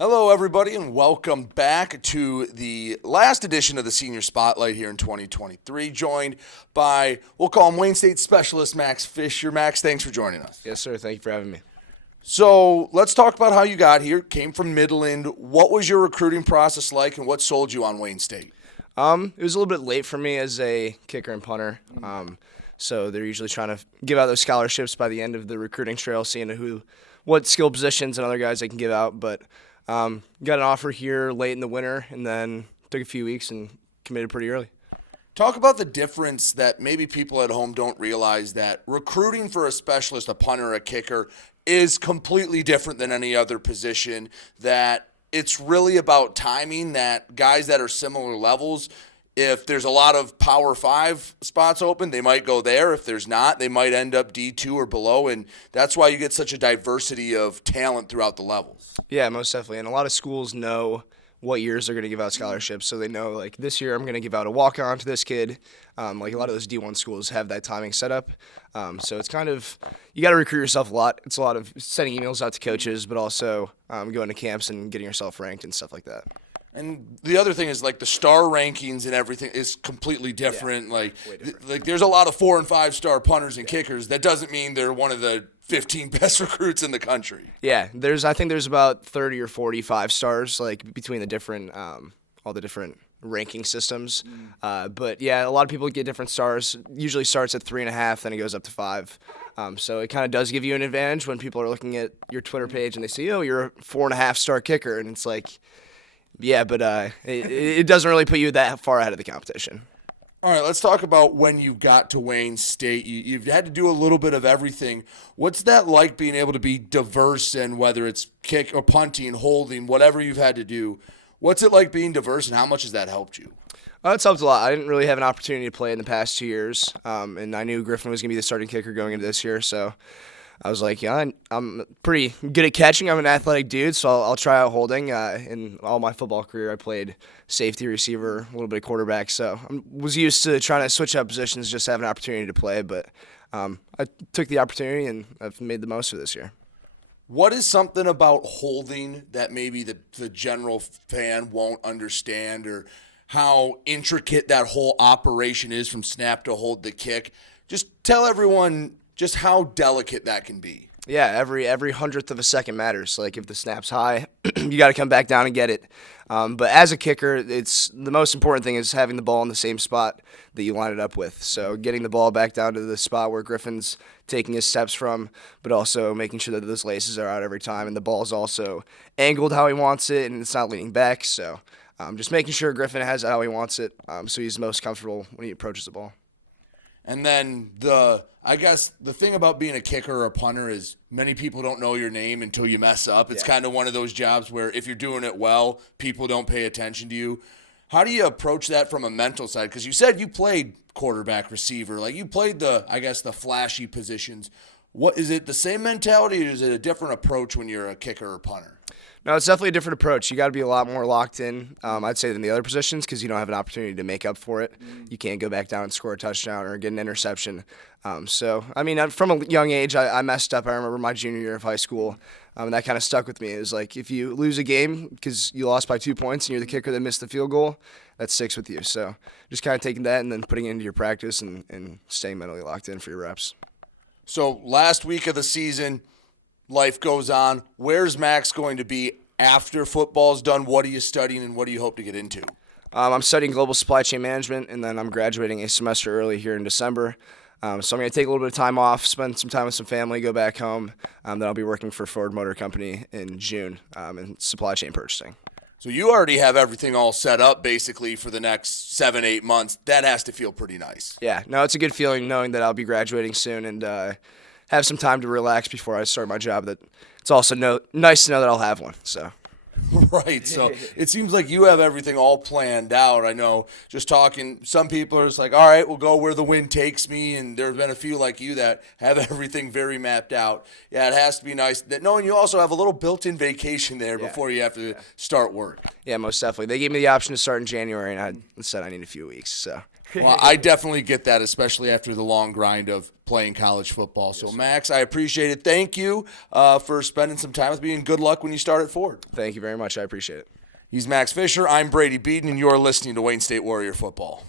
Hello, everybody, and welcome back to the last edition of the Senior Spotlight here in 2023, joined by, we'll call him Wayne State Specialist Maxx Fisher. Max, thanks for joining us. Yes, sir. Thank you for having me. So let's talk about how you got here, came from Midland. What was your recruiting process like, and what sold you on Wayne State? It was a little bit late for me as a kicker and punter. So they're usually trying to give out those scholarships by the end of the recruiting trail, seeing what skill positions and other guys they can give out. But got an offer here late in the winter, and then took a few weeks and committed pretty early. Talk about the difference that maybe people at home don't realize, that recruiting for a specialist, a punter, a kicker, is completely different than any other position, that it's really about timing, that guys that are similar levels, if there's a lot of Power 5 spots open, they might go there. If there's not, they might end up D2 or below, and that's why you get such a diversity of talent throughout the levels. Yeah, most definitely. And a lot of schools know what years they're going to give out scholarships. So they know, like, this year I'm going to give out a walk-on to this kid. Like a lot of those D1 schools have that timing set up. So it's kind of, you got to recruit yourself a lot. It's a lot of sending emails out to coaches, but also going to camps and getting yourself ranked and stuff like that. And the other thing is, like, the star rankings and everything is completely different. Yeah, like, way different. like there's a lot of 4- and 5-star punters and kickers. That doesn't mean they're one of the 15 best recruits in the country. Yeah, I think there's about 30 or 45 stars, like, between the different all the different ranking systems. But yeah, a lot of people get different stars. Usually starts at 3.5, then it goes up to 5. So it kind of does give you an advantage when people are looking at your Twitter page and they see, oh, you're a 4.5-star kicker, and it's like, yeah, but it doesn't really put you that far ahead of the competition. All right, let's talk about when you got to Wayne State. You've had to do a little bit of everything. What's that like, being able to be diverse, and whether it's kick or punting, holding, whatever you've had to do? What's it like being diverse, and how much has that helped you? It's helped a lot. I didn't really have an opportunity to play in the past 2 years, and I knew Griffin was going to be the starting kicker going into this year, so I was like, yeah, I'm pretty good at catching. I'm an athletic dude, so I'll try out holding. In all my football career, I played safety, receiver, a little bit of quarterback, so I was used to trying to switch up positions, just have an opportunity to play, but I took the opportunity, and I've made the most of this year. What is something about holding that maybe the general fan won't understand, or how intricate that whole operation is from snap to hold the kick? Just tell everyone just how delicate that can be. Yeah, every hundredth of a second matters. Like, if the snap's high, you got to come back down and get it. But as a kicker, it's the most important thing is having the ball in the same spot that you line it up with. So getting the ball back down to the spot where Griffin's taking his steps from, but also making sure that those laces are out every time, and the ball's also angled how he wants it, and it's not leaning back. So just making sure Griffin has it how he wants it, so he's most comfortable when he approaches the ball. And then I guess the thing about being a kicker or a punter is many people don't know your name until you mess up. It's kind of one of those jobs where if you're doing it well, people don't pay attention to you. How do you approach that from a mental side? Because you said you played quarterback, receiver, like you played the flashy positions. What is it, the same mentality, or is it a different approach when you're a kicker or punter? No, it's definitely a different approach. You got to be a lot more locked in, I'd say, than the other positions, because you don't have an opportunity to make up for it. You can't go back down and score a touchdown or get an interception. So, I mean, from a young age, I messed up. I remember my junior year of high school, and that kind of stuck with me. It was like, if you lose a game because you lost by 2 points and you're the kicker that missed the field goal, that sticks with you. So just kind of taking that and then putting it into your practice and staying mentally locked in for your reps. So last week of the season, life goes on. Where's Max going to be after football's done? What are you studying, and what do you hope to get into? I'm studying global supply chain management, and then I'm graduating a semester early here in December. So I'm going to take a little bit of time off, spend some time with some family, go back home. Then I'll be working for Ford Motor Company in June in supply chain purchasing. So you already have everything all set up basically for the next 7-8 months. That has to feel pretty nice. Yeah, no, it's a good feeling knowing that I'll be graduating soon and have some time to relax before I start my job. That it's also nice to know that I'll have one. So. Right, so it seems like you have everything all planned out. I know, just talking, some people are just like, all right, we'll go where the wind takes me, and there have been a few like you that have everything very mapped out. Yeah, it has to be nice that knowing you also have a little built-in vacation there before you have to start work. Yeah, most definitely. They gave me the option to start in January, and I said I need a few weeks, so Well, I definitely get that, especially after the long grind of playing college football. So, Max, I appreciate it. Thank you for spending some time with me, and good luck when you start at Ford. Thank you very much. I appreciate it. He's Maxx Fisher. I'm Brady Beaton, and you're listening to Wayne State Warrior Football.